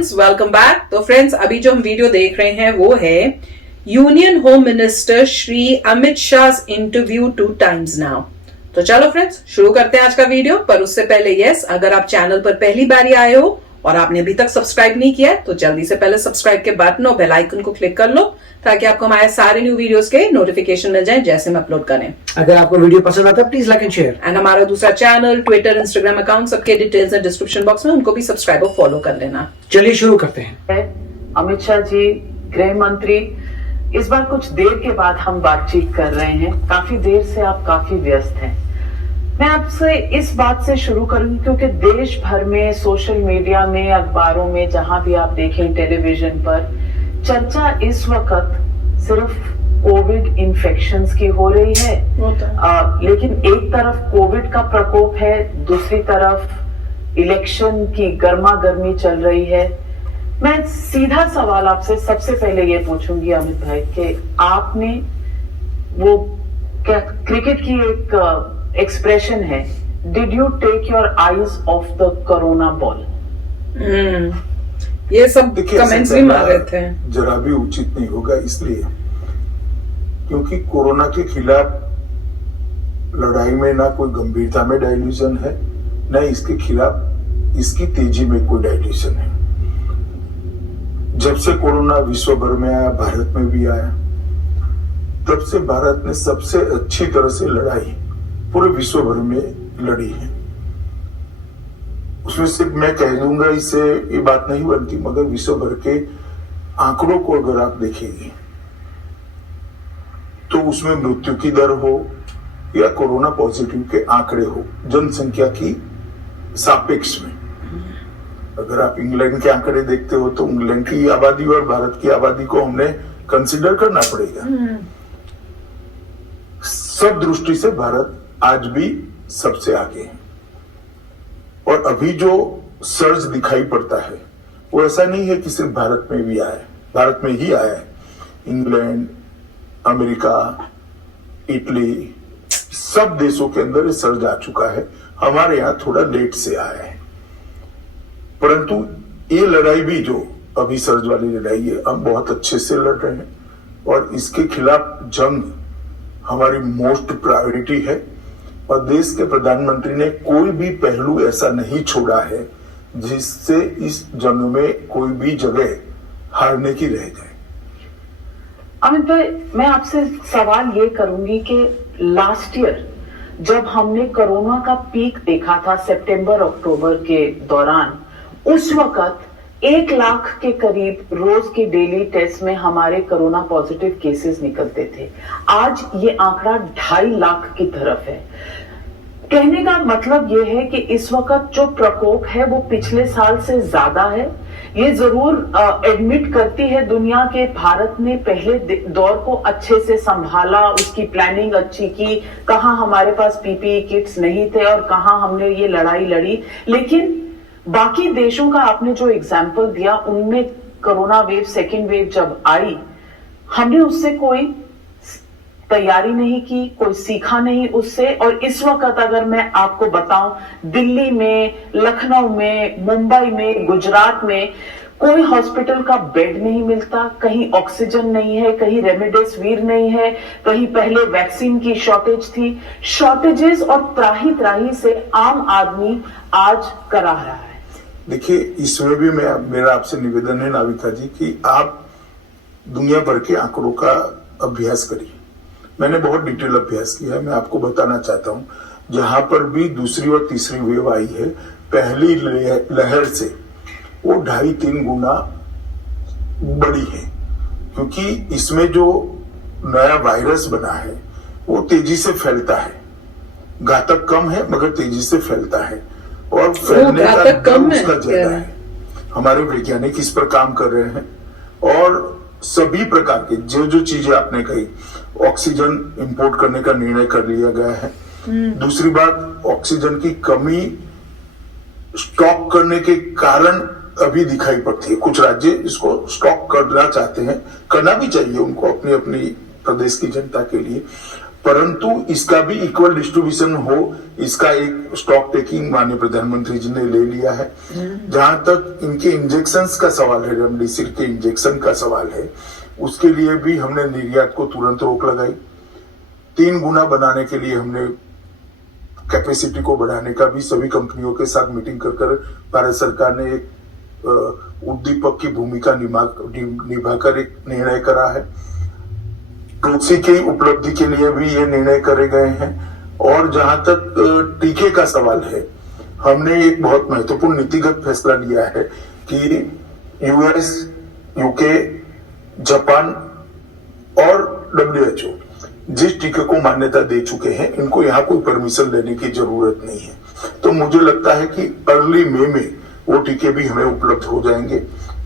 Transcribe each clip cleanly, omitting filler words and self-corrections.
Friends, welcome back. तो friends, अभी जो हम वीडियो देख रहे हैं वो है union home minister Shri Amit Shah interview 2 times now. तो चलो फ्रेंड्स, शुरू करते हैं आज का वीडियो। पर उससे पहले अगर आप चैनल पर पहली बार आए हो और आपने अभी तक सब्सक्राइब नहीं किया है तो जल्दी से पहले सब्सक्राइब के बटन और बेल आइकन को क्लिक कर लो ताकि आपको हमारे सारे न्यू वीडियोस के नोटिफिकेशन मिल जाए जैसे हम अपलोड करें। अगर आपको वीडियो पसंद आता है please like and share. And हमारा दूसरा चैनल, ट्विटर, इंस्टाग्राम अकाउंट, सबके डिटेल्स है डिस्क्रिप्शन बॉक्स में, उनको भी सब्सक्राइब और फॉलो कर लेना। चलिए शुरू करते हैं। अमित शाह जी, गृह मंत्री, इस बार कुछ देर के बाद हम बातचीत कर रहे हैं। काफी देर से आप काफी व्यस्त हैं। मैं आपसे इस बात से शुरू करूंगी क्योंकि देश भर में, सोशल मीडिया में, अखबारों में, जहां भी आप देखें, टेलीविजन पर चर्चा इस वक्त सिर्फ कोविड इन्फेक्शंस की हो रही है। लेकिन एक तरफ कोविड का प्रकोप है, दूसरी तरफ इलेक्शन की गर्मा गर्मी चल रही है। मैं सीधा सवाल आपसे सबसे पहले ये पूछूंगी अमित भाई कि आपने वो क्या क्रिकेट की एक एक्सप्रेशन है, did you take your eyes off the corona ball? ये सब कमेंट्स भी मार रहे थे। जरा भी उचित नहीं होगा, इसलिए क्योंकि कोरोना के खिलाफ लड़ाई में ना कोई गंभीरता में डाइल्यूजन है, ना इसके खिलाफ इसकी तेजी में कोई डाइल्यूजन है। जब से कोरोना विश्व भर में आया, भारत में भी आया, तब से भारत ने सबसे अच्छी तरह से लड़ाई पूरे विश्व भर में लड़ी है। उसमें से मैं कह दूंगा, इससे ये बात नहीं बनती, मगर विश्व भर के आंकड़ों को अगर आप देखेंगे तो उसमें मृत्यु की दर हो या कोरोना पॉजिटिव के आंकड़े हो, जनसंख्या की सापेक्ष में, अगर आप इंग्लैंड के आंकड़े देखते हो तो इंग्लैंड की आबादी और भारत की आबादी को हमने कंसिडर करना पड़ेगा। सब दृष्टि से भारत आज भी सबसे आगे है। और अभी जो सर्ज दिखाई पड़ता है वो ऐसा नहीं है कि सिर्फ भारत में भी आया है, भारत में ही आया है। इंग्लैंड, अमेरिका, इटली, सब देशों के अंदर ये सर्ज आ चुका है। हमारे यहाँ थोड़ा लेट से आया है, परंतु ये लड़ाई भी जो अभी सर्ज वाली लड़ाई है, हम बहुत अच्छे से लड़ रहे हैं और इसके खिलाफ जंग हमारी मोस्ट प्रायोरिटी है। और देश के प्रधानमंत्री ने कोई भी पहलू ऐसा नहीं छोड़ा है जिससे इस जंग में कोई भी जगह हारने की रह जाए। अमित भाई, मैं आपसे सवाल ये करूंगी कि लास्ट ईयर जब हमने कोरोना का पीक देखा था सितंबर अक्टूबर के दौरान, उस वक्त 1 लाख के करीब रोज के डेली टेस्ट में हमारे कोरोना पॉजिटिव केसेस निकलते थे। आज ये आंकड़ा 2.5 लाख की तरफ है। कहने का मतलब ये है कि इस वक्त जो प्रकोप है वो पिछले साल से ज्यादा है। ये जरूर एडमिट करती है दुनिया के भारत ने पहले दौर को अच्छे से संभाला, उसकी प्लानिंग अच्छी की, कहां हमारे पास पीपीई किट्स नहीं थे और कहां हमने ये लड़ाई लड़ी। लेकिन बाकी देशों का आपने जो एग्जाम्पल दिया, उनमें कोरोना वेव, सेकेंड वेव जब आई, हमने उससे कोई तैयारी नहीं की, कोई सीखा नहीं उससे। और इस वक्त अगर मैं आपको बताऊं, दिल्ली में, लखनऊ में, मुंबई में, गुजरात में कोई हॉस्पिटल का बेड नहीं मिलता, कहीं ऑक्सीजन नहीं है, कहीं रेमडेसिविर नहीं है, कहीं पहले वैक्सीन की शॉर्टेज थी। शॉर्टेजेस और त्राही त्राही से आम आदमी आज करा रहा है। देखिए, इसमें भी मेरा आपसे निवेदन है नाविका जी कि आप दुनिया भर के आंकड़ों का अभ्यास करिए। मैंने बहुत डिटेल अभ्यास किया है। मैं आपको बताना चाहता हूं, जहां पर भी दूसरी और तीसरी वेव आई है, पहली लहर से वो 2.5-3 गुना बड़ी है, क्योंकि इसमें जो नया वायरस बना है वो तेजी से फैलता है। घातक कम है मगर तेजी से फैलता है और फैलने का दर उसका ज्यादा है। हमारे वैज्ञानिक इस पर काम कर रहे हैं और सभी प्रकार के जो चीजें आपने कही, ऑक्सीजन इंपोर्ट करने का निर्णय कर लिया गया है। दूसरी बात, ऑक्सीजन की कमी स्टॉक करने के कारण अभी दिखाई पड़ती है। कुछ राज्य इसको स्टॉक करना चाहते हैं, करना भी चाहिए उनको अपनी अपनी प्रदेश की जनता के लिए, परंतु इसका भी इक्वल डिस्ट्रीब्यूशन हो, इसका एक स्टॉक टेकिंग माननीय प्रधानमंत्री जी ने ले लिया है। जहां तक इनके इंजेक्शंस का सवाल है, रेमडेसिविर के इंजेक्शन का सवाल है, उसके लिए भी हमने निर्यात को तुरंत रोक लगाई। 3 गुना बनाने के लिए हमने कैपेसिटी को बढ़ाने का भी सभी कंपनियों के साथ मीटिंग कर भारत सरकार ने एक उद्दीपक की भूमिका निभाकर एक निर्णय करा है। तुलसी की उपलब्धि के लिए भी ये निर्णय करे गए हैं। और जहां तक टीके का सवाल है, हमने एक बहुत महत्वपूर्ण नीतिगत फैसला लिया है कि यूएस, यूके, जापान और WHO जिस टीके को मान्यता दे चुके हैं, इनको यहाँ कोई परमिशन लेने की जरूरत नहीं है। तो मुझे लगता है कि अर्ली मई में वो टीके भी हमें उपलब्ध हो जाएंगे।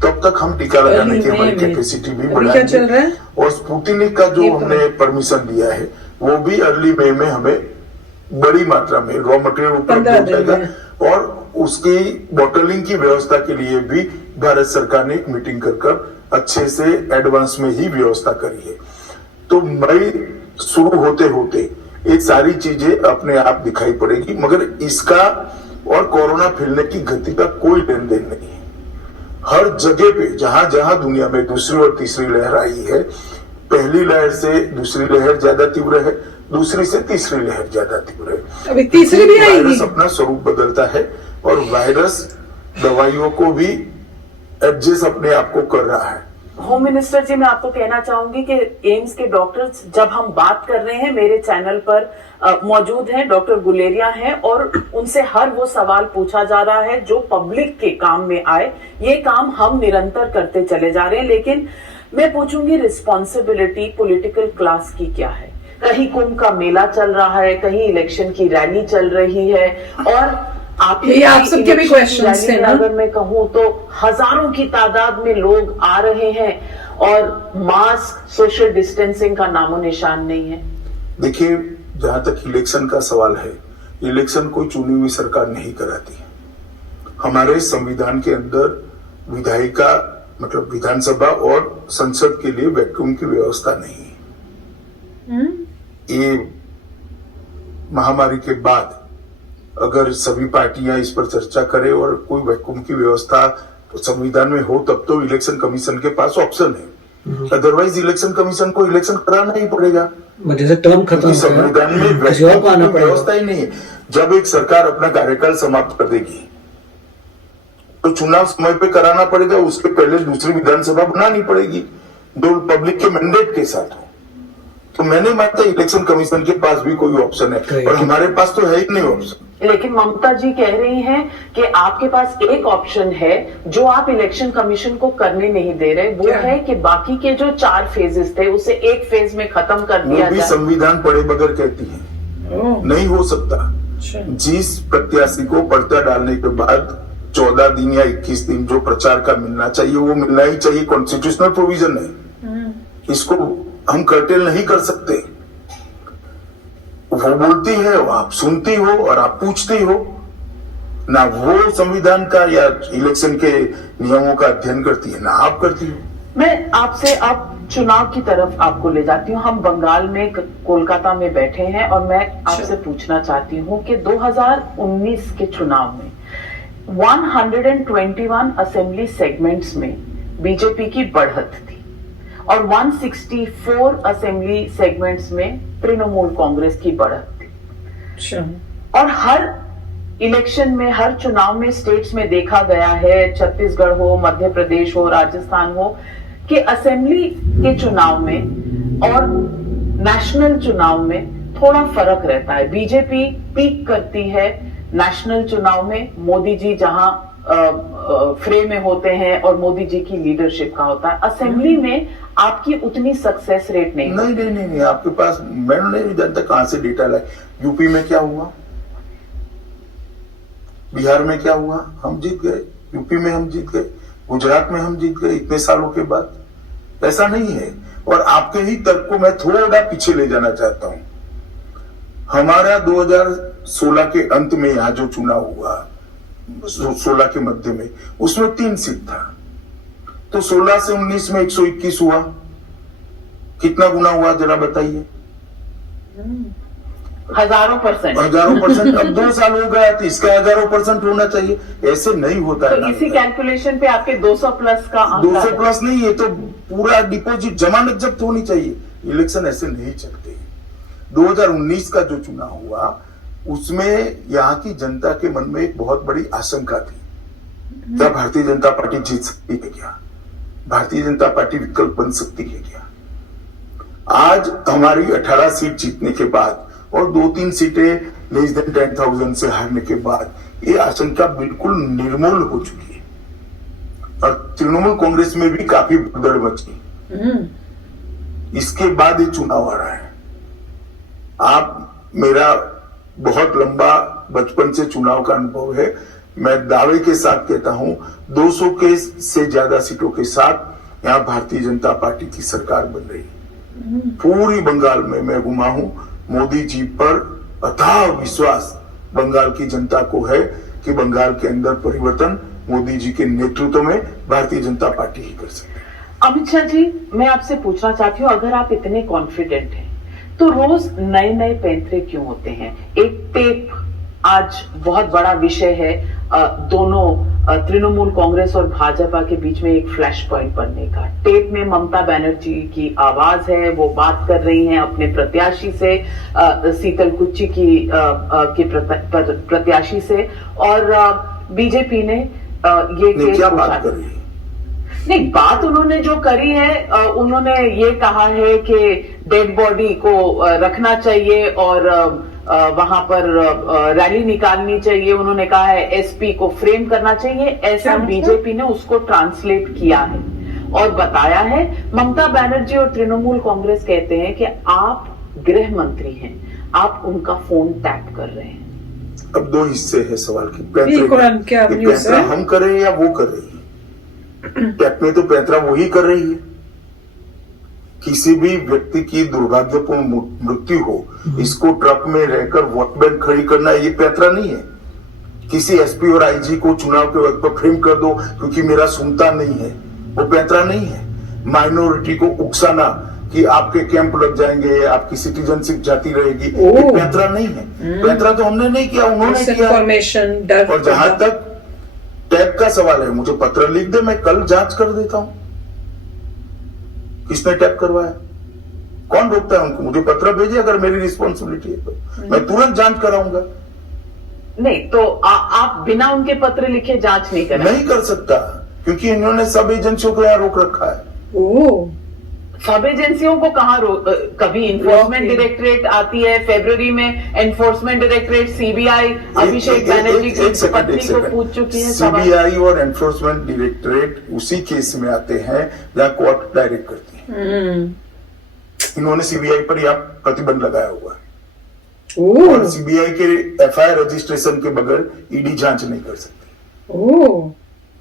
तब तक हम टीका लगाने की हमारी कैपेसिटी भी बढ़ाएंगे। और स्पुतनिक का जो हमने परमिशन लिया है, वो भी अर्ली मई में हमें बड़ी मात्रा में रॉ मटेरियल उपलब्ध हो जाएगा। और उसकी बॉटलिंग की व्यवस्था के लिए भी भारत सरकार ने एक मीटिंग कर अच्छे से एडवांस में ही व्यवस्था करी है। तो मई शुरू होते होते ये सारी चीजें अपने आप दिखाई पड़ेगी, मगर इसका और कोरोना फैलने की गति का कोई लेन देन नहीं है। हर जगह पे जहां जहां दुनिया में दूसरी और तीसरी लहर आई है, पहली लहर से दूसरी लहर ज्यादा तीव्र है, दूसरी से तीसरी लहर ज्यादा तीव्र है। अभी तीसरी भी आएगी। वायरस अपना स्वरूप बदलता है और वायरस दवाइयों को भी एडजस्ट अपने आप को कर रहा है। होम मिनिस्टर जी, मैं आपको कहना चाहूंगी कि एम्स के डॉक्टर्स, जब हम बात कर रहे हैं, मेरे चैनल पर मौजूद हैं, डॉक्टर गुलेरिया हैं, और उनसे हर वो सवाल पूछा जा रहा है जो पब्लिक के काम में आए। ये काम हम निरंतर करते चले जा रहे हैं। लेकिन मैं पूछूंगी, रिस्पॉन्सिबिलिटी पॉलिटिकल क्लास की क्या है? कहीं कुंभ का मेला चल रहा है, कहीं इलेक्शन की रैली चल रही है, और आप सबके भी क्वेश्चंस थे ना। अगर मैं कहूँ तो हजारों की तादाद में लोग आ रहे हैं और मास्क, सोशल डिस्टेंसिंग का नामो निशान नहीं है। देखिए, जहां तक इलेक्शन का सवाल है, इलेक्शन कोई चुनी हुई सरकार नहीं कराती है। हमारे संविधान के अंदर विधायिका मतलब विधानसभा और संसद के लिए वैक्यूम की व्यवस्था नहीं है। ये महामारी के बाद अगर सभी पार्टियां इस पर चर्चा करें और कोई वैक्यूम की व्यवस्था तो संविधान में हो, तब तो इलेक्शन कमीशन के पास ऑप्शन है। अदरवाइज इलेक्शन कमीशन को इलेक्शन कराना ही पड़ेगा। जैसे टर्म खत्म संविधान में वैक्यूम की व्यवस्था ही नहीं है। जब एक सरकार अपना कार्यकाल समाप्त कर देगी तो चुनाव समय पे कराना पड़ेगा। उसके पहले दूसरी विधानसभा बनानी पड़ेगी जो पब्लिक के मैंडेट के साथ हो। तो मैंने मानता इलेक्शन कमीशन के पास भी कोई ऑप्शन है, और हमारे पास तो है ही नहीं ऑप्शन। लेकिन ममता जी कह रही हैं कि आपके पास एक ऑप्शन है जो आप इलेक्शन कमीशन को करने नहीं दे रहे, वो है कि बाकी के जो 4 फेजेस थे उसे एक फेज में खत्म कर दिया जाए। संविधान पढ़े बगैर कहती है नहीं हो सकता। जिस प्रत्याशी को पर्चा डालने के बाद 14 दिन या 21 दिन जो प्रचार का मिलना चाहिए वो मिलना ही चाहिए। कॉन्स्टिट्यूशनल प्रोविजन है, इसको हम कर्टेल नहीं कर सकते। वो बोलती है, आप सुनती हो और आप पूछती हो ना। वो संविधान का या इलेक्शन के नियमों का अध्ययन करती है ना आप करती हो। मैं आपसे अब चुनाव की तरफ आपको ले जाती हूँ। हम बंगाल में कोलकाता में बैठे हैं और मैं आपसे पूछना चाहती हूँ कि 2019 के चुनाव में 121 असेंबली सेगमेंट्स में बीजेपी की बढ़त थी और 164 असेंबली सेगमेंट्स में तृणमूल कांग्रेस की बढ़त थी। और हर इलेक्शन में, हर चुनाव में, स्टेट्स में देखा गया है, छत्तीसगढ़ हो, मध्य प्रदेश हो, राजस्थान हो, कि असेंबली के चुनाव में और नेशनल चुनाव में थोड़ा फर्क रहता है। बीजेपी पीक करती है नेशनल चुनाव में, मोदी जी जहां फ्रेम में होते हैं और मोदी जी की लीडरशिप का होता है। असेंबली में आपकी उतनी सक्सेस रेट नहीं। नहीं, आपके पास मैंने नहीं जानता कहां से डेटा लाए। यूपी में क्या हुआ, बिहार में क्या हुआ, हम जीत गए। यूपी में हम जीत गए, गुजरात में हम जीत गए इतने सालों के बाद। ऐसा नहीं है। और आपके ही तर्क को मैं थोड़ा पीछे ले जाना चाहता हूं। हमारा 2016 के अंत में यहां जो चुनाव हुआ, 16 के मध्य में, उसमें 3 सीट था। तो 16 से 19 में 121 हुआ। कितना गुना हुआ जरा बताइए। 1000%। 1000%। अब 2 साल हो गया तो इसका 1000% होना चाहिए, ऐसे नहीं होता तो है। इसी कैलकुलेशन पे आपके 200 प्लस का आंकड़ा 200 है। प्लस नहीं, ये तो पूरा डिपॉजिट जमानत जब्त होनी चाहिए। इलेक्शन ऐसे नहीं चलते। 2019 का जो चुनाव हुआ उसमें यहाँ की जनता के मन में एक बहुत बड़ी आशंका थी, क्या भारतीय जनता पार्टी जीत सकती है क्या, भारतीय जनता पार्टी विकल्प बन सकती है क्या। आज हमारी 18 सीट जीतने के बाद और 2-3 सीटें लेस देन 10,000 से हारने के बाद ये आशंका बिल्कुल निर्मूल हो चुकी है और तृणमूल कांग्रेस में भी काफी भगदड़ मची। इसके बाद ये चुनाव आ रहा है। आप मेरा बहुत लंबा बचपन से चुनाव का अनुभव है, मैं दावे के साथ कहता हूं 200 के से ज्यादा सीटों के साथ यहां भारतीय जनता पार्टी की सरकार बन रही है। पूरी बंगाल में मैं घुमा हूं, मोदी जी पर अथाह विश्वास बंगाल की जनता को है कि बंगाल के अंदर परिवर्तन मोदी जी के नेतृत्व में भारतीय जनता पार्टी ही कर सकती है। अमित शाह जी, मैं आपसे पूछना चाहती हूँ, अगर आप इतने कॉन्फिडेंट हैं तो रोज नए नए पैंतरे क्यों होते हैं? एक टेप आज बहुत बड़ा विषय है, दोनों तृणमूल कांग्रेस और भाजपा के बीच में एक फ्लैश पॉइंट बनने का। टेप में ममता बनर्जी की आवाज है, वो बात कर रही हैं अपने प्रत्याशी से, शीतल कुच्ची के प्रत्याशी से, और बीजेपी ने ये केस क्या उठा बात कर रही है? नहीं, बात उन्होंने जो करी है, उन्होंने ये कहा है कि डेड बॉडी को रखना चाहिए और वहां पर रैली निकालनी चाहिए। उन्होंने कहा है एसपी को फ्रेम करना चाहिए, ऐसा बीजेपी ने उसको ट्रांसलेट किया है और बताया है। ममता बनर्जी और तृणमूल कांग्रेस कहते हैं कि आप गृह मंत्री हैं, आप उनका फोन टैप कर रहे हैं। अब 2 हिस्से है सवाल की। पैंतरा हम कर रहे हैं या वो कर रही है? टैप में तो पैंतरा वही कर रही है। किसी भी व्यक्ति की दुर्भाग्यपूर्ण मृत्यु हो, इसको ट्रक में रहकर वोट बैंक खड़ी करना ये पैंतरा नहीं है। किसी एसपी और आईजी को चुनाव के वक्त पर फ्रेम कर दो क्योंकि मेरा सुनता नहीं है, वो पैंतरा नहीं है। माइनॉरिटी को उकसाना कि आपके कैंप लग जाएंगे, आपकी सिटीजनशिप जाती रहेगी, ये पैंतरा नहीं है। पैंतरा तो हमने नहीं किया, उन्होंने किया। और जहां तक टैप का सवाल है, मुझे पत्र लिख दे, मैं कल जांच कर देता हूं किसने टैप करवाया, कौन रोकता है उनको। मुझे पत्र भेजे, अगर मेरी रिस्पॉन्सिबिलिटी है तो मैं तुरंत जांच कराऊंगा। नहीं तो आप बिना उनके पत्र लिखे जांच नहीं करें? नहीं कर सकता, क्योंकि इन्होंने सब एजेंसियों को यहां रोक रखा है। सब एजेंसियों को कहां कभी इन्फोर्समेंट डायरेक्टरेट आती है, फरवरी में enforcement directorate, CBI Abhishek Banerjee की पत्नी को पूछ चुकी है। सीबीआई और एनफोर्समेंट डायरेक्टरेट उसी केस में आते हैं जहां कोर्ट डायरेक्ट करती है। इन्होंने सीबीआई पर यह प्रतिबंध लगाया हुआ है और सीबीआई के एफआईआर रजिस्ट्रेशन के बगैर ईडी जांच नहीं कर सकती।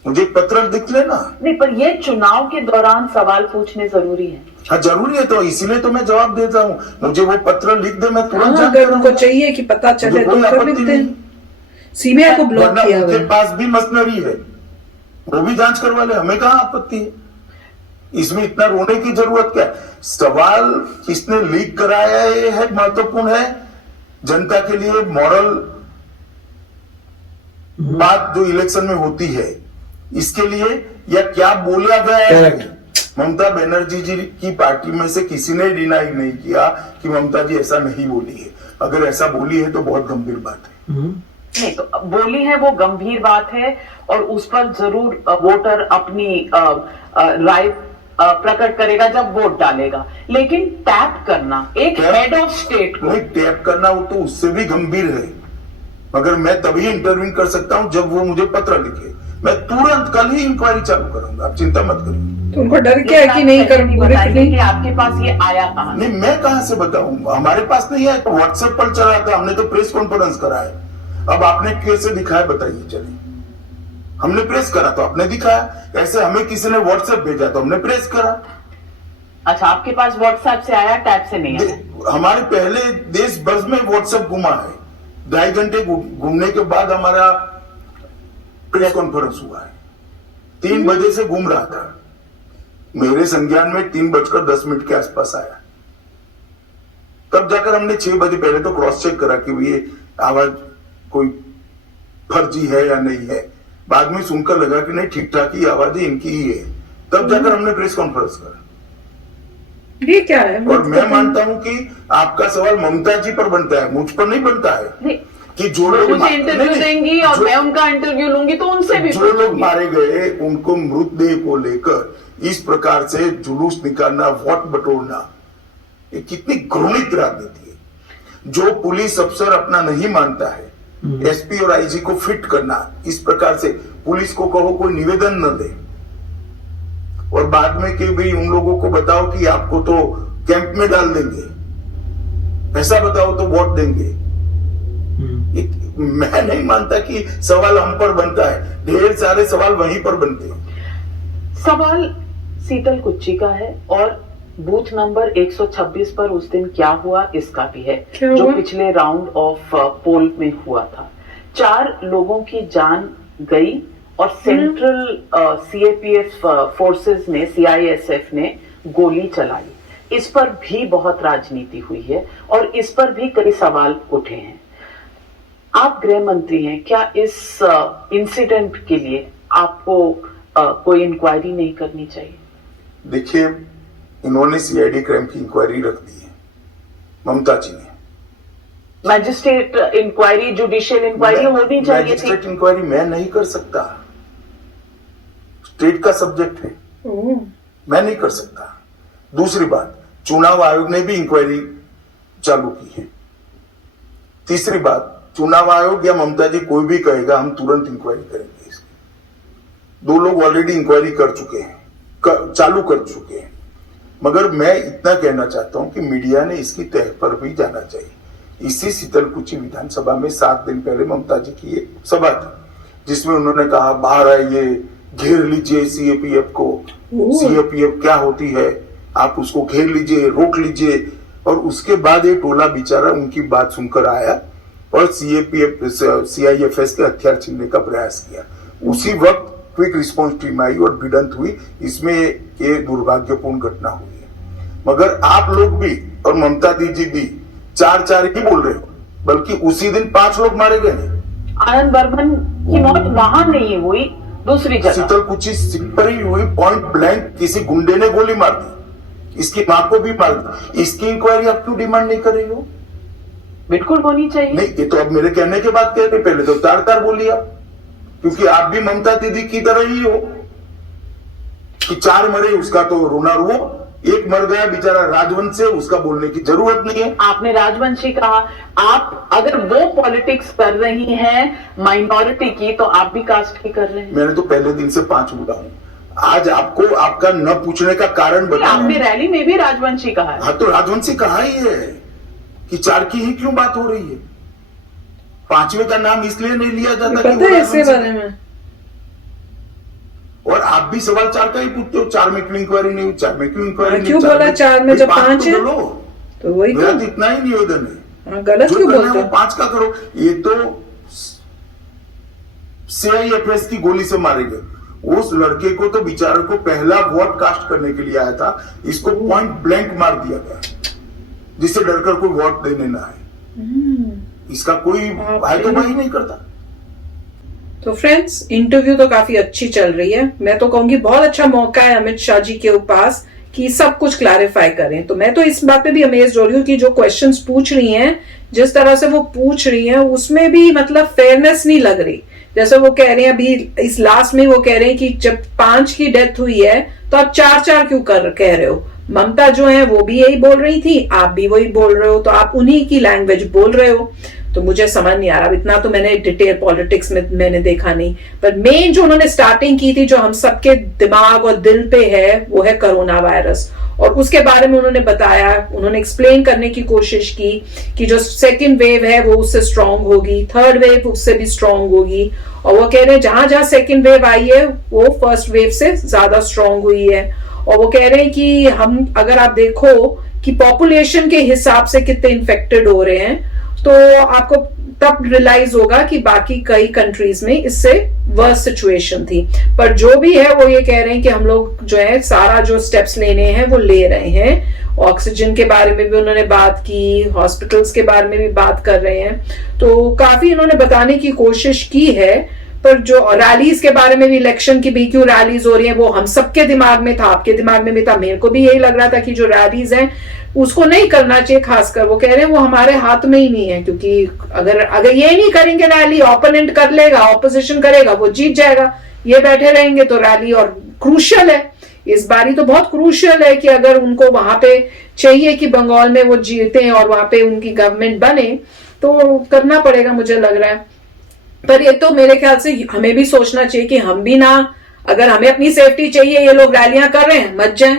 मुझे पत्र दिख लेना। नहीं, पर ये चुनाव के दौरान सवाल पूछने जरूरी है। हाँ जरूरी है, तो इसीलिए तो मैं जवाब देता हूँ। मुझे वो पत्र लिख दे, मैं तुरंत अगर उनको चाहिए कि पता चले तो कर लिखते हैं। सीबीआई को ब्लॉक किया हुआ है। उनके पास भी मशीनरी है, वो भी जांच करवा ले, हमें कहाँ आपत्ति है। इसमें इतना रोने की जरूरत क्या है? सवाल किसने लीक कराया है महत्वपूर्ण है। जनता के लिए मॉरल बात जो इलेक्शन में होती है, इसके लिए या क्या बोला गया है। ममता बनर्जी जी की पार्टी में से किसी ने डिनाई नहीं किया कि ममता जी ऐसा नहीं बोली है। अगर ऐसा बोली है तो बहुत गंभीर बात है। नहीं तो बोली है, वो गंभीर बात है और उस पर जरूर वोटर अपनी राय प्रकट करेगा जब वोट डालेगा। लेकिन टैप करना एक हेड ऑफ स्टेट को, नहीं टैप करना वो तो उससे भी गंभीर है, मगर मैं तभी इंटरव्यू कर सकता हूं जब वो मुझे पत्र लिखे। मैं तुरंत कल ही इंक्वायरी चालू करूंगा, आप चिंता मत करिए। तो उनको डर क्या है कि नहीं कर बताइए कि आपके पास ये आया कहां? नहीं, मैं कहां से बताऊं, हमारे पास नहीं है, तो व्हाट्सएप पर चला था, हमने तो प्रेस कॉन्फ्रेंस करा है। अब आपने कैसे दिखाया बताइए। चलिए, हमने प्रेस करा तो आपने दिखाया, ऐसे हमें किसी ने व्हाट्सएप भेजा तो हमने प्रेस करा। अच्छा, आपके पास व्हाट्सएप से आया, टैप से नहीं आया? हमारे पहले देश भर में व्हाट्सएप घुमा है, 2.5 घंटे घूमने के बाद हमारा प्रेस कॉन्फ्रेंस हुआ है। 3 बजे से घूम रहा था, मेरे संज्ञान में 3:10 के आसपास आया। तब जाकर हमने 6 बजे पहले तो क्रॉस चेक करा कि ये आवाज कोई फर्जी है या नहीं है। बाद में सुनकर लगा कि नहीं, ठीक ठाक ही आवाज है, इनकी ही है। तब जाकर हमने प्रेस कॉन्फ्रेंस करा। ये क्या है? और मैं मानता हूं कि आपका सवाल ममता जी पर बनता है, मुझ पर नहीं बनता है। नहीं, कि जो लोग मुझे इंटरव्यू देंगी और मैं उनका इंटरव्यू लूंगी तो उनसे भी जो लोग मारे गए उनको मृतदेह को लेकर इस प्रकार से जुलूस निकालना, वोट बटोरना, ये कितनी घृणित राजनीति है। जो पुलिस अफसर अपना नहीं मानता है, एसपी और आईजी को फिट करना, इस प्रकार से पुलिस को कहो कोई निवेदन न दे और बाद में कि भाई उन लोगों को बताओ कि आपको तो कैंप में डाल देंगे, ऐसा बताओ तो वोट देंगे। मैं नहीं मानता कि सवाल हम पर बनता है, ढेर सारे सवाल वहीं पर बनते हैं। सवाल शीतल कुच्ची का है और बूथ नंबर 126 पर उस दिन क्या हुआ इसका भी है, जो पिछले राउंड ऑफ पोल में हुआ था। 4 लोगों की जान गई और सेंट्रल सीएपीएफ फोर्सेस ने, सीआईएसएफ ने गोली चलाई। इस पर भी बहुत राजनीति हुई है और इस पर भी कई सवाल उठे हैं। आप गृह मंत्री हैं, क्या इस इंसिडेंट के लिए आपको कोई इंक्वायरी नहीं करनी चाहिए? देखिए, इन्होंने सीआईडी क्राइम की इंक्वायरी रख दी है, ममता जी ने। मैजिस्ट्रेट इंक्वायरी, जुडिशियल इंक्वायरी होनी चाहिए थी। मैजिस्ट्रेट इंक्वायरी मैं नहीं कर सकता, स्टेट का सब्जेक्ट है, मैं नहीं कर सकता। दूसरी बात, चुनाव आयोग ने भी इंक्वायरी चालू की है। तीसरी बात, चुनाव आयोग या ममता जी कोई भी कहेगा हम तुरंत इंक्वायरी करेंगे इसकी। 2 लोग ऑलरेडी इंक्वायरी कर चुके हैं, चालू कर चुके हैं। मगर मैं इतना कहना चाहता हूं कि मीडिया ने इसकी तह पर भी जाना चाहिए। इसी शीतलकुची विधानसभा में 7 दिन पहले ममता जी की एक सभा थी, जिसमें उन्होंने कहा बाहर आइए, घेर लीजिए सीएपीएफ को। सीएपीएफ क्या होती है, आप उसको घेर लीजिए, रोक लीजिए। और उसके बाद ये टोला बेचारा उनकी बात सुनकर आया और सीआईएफएस के हथियार छीनने का प्रयास किया। उसी वक्त क्विक रिस्पांस टीम आई और भिड़ंत हुई। इसमें ये दुर्भाग्यपूर्ण घटना हुई है। मगर आप लोग भी और ममता दीदी भी 4-4 ही बोल रहे हो, बल्कि उसी दिन 5 लोग मारे गए। आनंद बर्मन की मौत वहां नहीं हुई, दूसरी जगह शीतलकुची सीट पर ही हुई। पॉइंट ब्लैंक किसी गुंडे ने गोली मार दी, इसकी मां को भी मार दी। इसकी इंक्वायरी आप क्यों डिमांड नहीं कर रही हो? बिल्कुल होनी चाहिए। नहीं, ये तो अब मेरे कहने के बाद कह रहे, पहले तो तार बोली आप, क्योंकि आप भी ममता दीदी की तरह ही हो कि 4 मरे उसका तो रोना रो, 1 मर गया बेचारा राजवंश से, उसका बोलने की जरूरत नहीं है। आपने राजवंशी कहा, आप अगर वो पॉलिटिक्स कर रही हैं माइनॉरिटी की, तो आप भी कास्ट की कर रहे हैं। मैंने तो पहले दिन से 5 बोला हूं। आज आपको आपका न पूछने का कारण बताया। आपने रैली में भी राजवंशी कहा है। हाँ, तो राजवंशी कहा ही है कि 4 की ही क्यों बात हो रही है। 5वें का नाम इसलिए नहीं लिया जाता कि वो इसके बारे में। और आप भी सवाल 4 का ही पूछते हो, 4 में क्यों इंक्वायरी नहीं हुई, 4 में क्यों इंक्वायरी नहीं, क्यों बोला 4 में जब 5 है? तो वही मेरा तो इतना ही निवेदन है। गलत क्यों बोलते हो? 5 का करो। ये तो सीआईएफएस की गोली से मारे गए। उस लड़के को तो बेचारे को पहला वोट कास्ट करने के लिए आया था, इसको पॉइंट ब्लैंक मार दिया गया, जिससे डरकर कोई वोट देने ना आए। इसका कोई भाई तो भाई नहीं करता। तो फ्रेंड्स, इंटरव्यू तो काफी अच्छी चल रही है। मैं तो कहूंगी बहुत अच्छा मौका है अमित शाह जी के पास कि सब कुछ क्लैरिफाई करें। तो मैं तो इस बात पे भी अमेज्ड हो रही हूँ कि जो क्वेश्चंस पूछ रही हैं, जिस तरह से वो पूछ रही हैं, उसमें भी मतलब फेयरनेस नहीं लग रही। जैसे वो कह रहे हैं अभी इस लास्ट में, वो कह रहे हैं कि जब 5 की डेथ हुई है तो आप 4-4 क्यों कह रहे हो। ममता जो है वो भी यही बोल रही थी, आप भी वही बोल रहे हो, तो आप उन्हीं की लैंग्वेज बोल रहे हो। तो मुझे समझ नहीं आ रहा। इतना तो मैंने डिटेल पॉलिटिक्स में मैंने देखा नहीं, पर मेन जो उन्होंने स्टार्टिंग की थी, जो हम सबके दिमाग और दिल पे है, वो है कोरोना वायरस। और उसके बारे में उन्होंने बताया, उन्होंने एक्सप्लेन करने की कोशिश की कि जो 2nd वेव है वो उससे स्ट्रांग होगी, 3rd वेव उससे भी स्ट्रांग होगी। और वो कह रहे हैं जहां जहां 2nd वेव आई है वो 1st वेव से ज्यादा स्ट्रांग हुई है। और वो कह रहे हैं कि हम, अगर आप देखो कि पॉपुलेशन के हिसाब से कितने इन्फेक्टेड हो रहे हैं, तो आपको तब रियलाइज होगा कि बाकी कई कंट्रीज में इससे वर्स सिचुएशन थी। पर जो भी है वो ये कह रहे हैं कि हम लोग जो है सारा जो स्टेप्स लेने हैं वो ले रहे हैं। ऑक्सीजन के बारे में भी उन्होंने बात की, हॉस्पिटल्स के बारे में भी बात कर रहे हैं, तो काफी उन्होंने बताने की कोशिश की है। पर जो रैलीज के बारे में भी, इलेक्शन की भी क्यों रैलीज हो रही है वो हम सबके दिमाग में था, आपके दिमाग में भी था, मेरे को भी यही लग रहा था कि जो रैलीज हैं उसको नहीं करना चाहिए। खासकर वो कह रहे हैं वो हमारे हाथ में ही नहीं है, क्योंकि अगर ये नहीं करेंगे रैली, ओपोनेंट कर लेगा, ऑपोजिशन करेगा, वो जीत जाएगा। ये बैठे रहेंगे तो रैली, और क्रूशियल है इस बारी तो बहुत क्रूशियल है कि अगर उनको वहां पे चाहिए कि बंगाल में वो जीते और वहां पे उनकी गवर्नमेंट बने तो करना पड़ेगा, मुझे लग रहा है। पर ये तो मेरे ख्याल से हमें भी सोचना चाहिए कि हम भी ना, अगर हमें अपनी सेफ्टी चाहिए, ये लोग रैलियां कर रहे हैं, मत जाएं।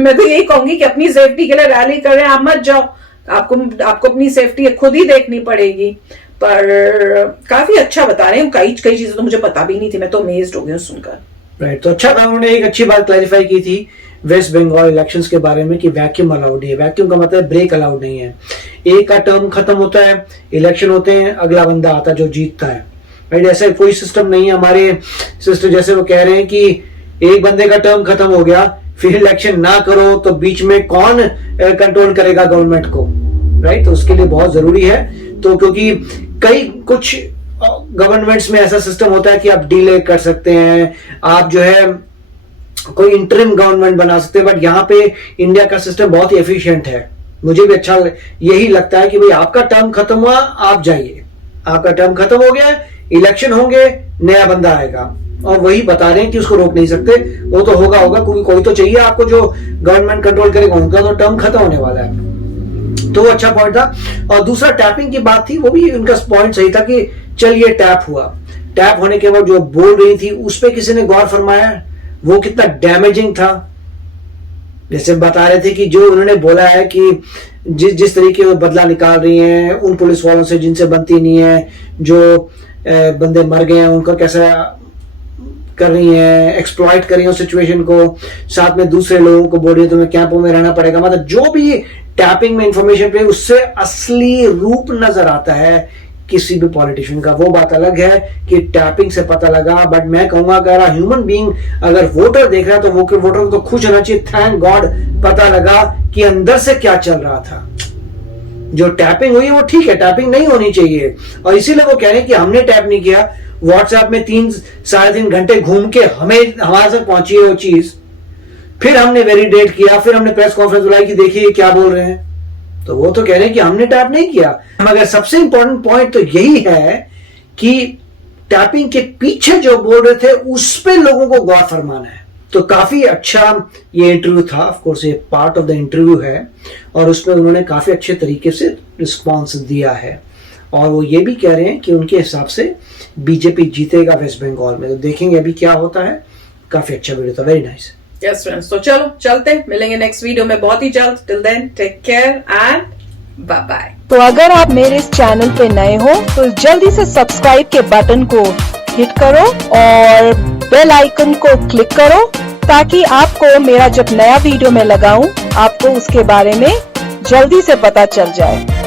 मैं तो यही कहूंगी कि अपनी सेफ्टी के लिए रैली कर रहे हैं, आप मत जाओ, आपको अपनी सेफ्टी खुद ही देखनी पड़ेगी। पर काफी अच्छा बता रहे हैं, कई चीजें तो मुझे पता भी नहीं थी, मैं तो अमेज्ड हो गई हूँ सुनकर। राइट, तो अच्छा था, उन्होंने एक अच्छी बात क्लैरिफाई की थी वेस्ट बंगाल इलेक्शंस के बारे में कि वैक्यूम अलाउड नहीं है। वैक्यूम का मतलब ब्रेक अलाउड नहीं है। एक का टर्म खत्म होता है, इलेक्शन होते हैं, अगला बंदा आता जो जीतता है। राइट, ऐसा कोई सिस्टम नहीं है। हमारे सिस्टर जैसे वो कह रहे हैं कि एक बंदे का टर्म खत्म हो गया फिर इलेक्शन ना करो तो बीच में कौन कंट्रोल करेगा गवर्नमेंट को। राइट, तो उसके लिए बहुत जरूरी है। तो क्योंकि कुछ गवर्नमेंट्स में ऐसा सिस्टम होता है कि आप डिले कर सकते हैं, आप जो है कोई इंटरिम गवर्नमेंट बना सकते हैं, बट यहाँ पे इंडिया का सिस्टम बहुत ही एफिशिएंट है। मुझे भी अच्छा यही लगता है कि भाई आपका टर्म खत्म हुआ, आप जाइए, आपका टर्म खत्म हो गया, इलेक्शन होंगे, नया बंदा आएगा, और वही बता रहे हैं कि उसको रोक नहीं सकते। वो तो होगा क्योंकि कोई तो चाहिए आपको जो गवर्नमेंट कंट्रोल करेगा, उनका तो टर्म खत्म होने वाला है। तो अच्छा पॉइंट था। और दूसरा टैपिंग की बात थी, वो भी उनका पॉइंट सही था कि चल ये टैप हुआ, टैप होने के बाद जो बोल रही थी उस पर किसी ने गौर फरमाया वो कितना डैमेजिंग था। जैसे बता रहे थे कि जो उन्होंने बोला है कि जिस तरीके से बदला निकाल रही हैं उन पुलिस वालों से जिनसे बनती नहीं है, जो बंदे मर गए हैं उनका कैसा कर रही हैं, एक्सप्लॉइट कर रही हैं सिचुएशन को, साथ में दूसरे लोगों को बोल रही है तुम्हें कैंपों में रहना पड़ेगा। मतलब जो भी टैपिंग में इंफॉर्मेशन पे उससे असली रूप नजर आता है किसी भी पॉलिटिशियन का। वो बात अलग है कि टैपिंग से पता लगा, बट मैं कहूंगा अगर ह्यूमन बीइंग अगर वोटर देख रहा है तो वोटर को तो खुश होना चाहिए, थैंक गॉड पता लगा कि अंदर से क्या चल रहा था। जो टैपिंग हुई वो ठीक है, टैपिंग नहीं होनी चाहिए, और इसीलिए वो कह रहे हैं कि हमने टैप नहीं किया, व्हाट्सएप में 3-3.5 घंटे घूम के हमारे तक पहुंची है वो चीज, फिर हमने वैलिडेट किया, फिर हमने प्रेस कॉन्फ्रेंस बुलाई कि देखिए क्या बोल रहे हैं, तो वो तो कह रहे हैं कि हमने टैप नहीं किया। मगर सबसे इंपॉर्टेंट पॉइंट तो यही है कि टैपिंग के पीछे जो बोल रहे थे उस पे लोगों को गौर फरमाना है। तो काफी अच्छा ये इंटरव्यू था, ऑफ कोर्स ये पार्ट ऑफ द इंटरव्यू है, और उसमें उन्होंने काफी अच्छे तरीके से रिस्पॉन्स दिया है, और वो ये भी कह रहे हैं कि उनके हिसाब से बीजेपी जीतेगा वेस्ट बंगाल में। तो देखेंगे अभी क्या होता है। काफी अच्छा वीडियो था, वेरी नाइस। यस फ्रेंड्स, तो चलो चलते हैं, मिलेंगे नेक्स्ट वीडियो में बहुत ही जल्द। Till then take care and bye bye. तो अगर आप मेरे इस चैनल पे नए हो तो जल्दी से सब्सक्राइब के बटन को हिट करो और बेल आइकन को क्लिक करो ताकि आपको मेरा जब नया वीडियो मैं लगाऊं आपको उसके बारे में जल्दी से पता चल जाए।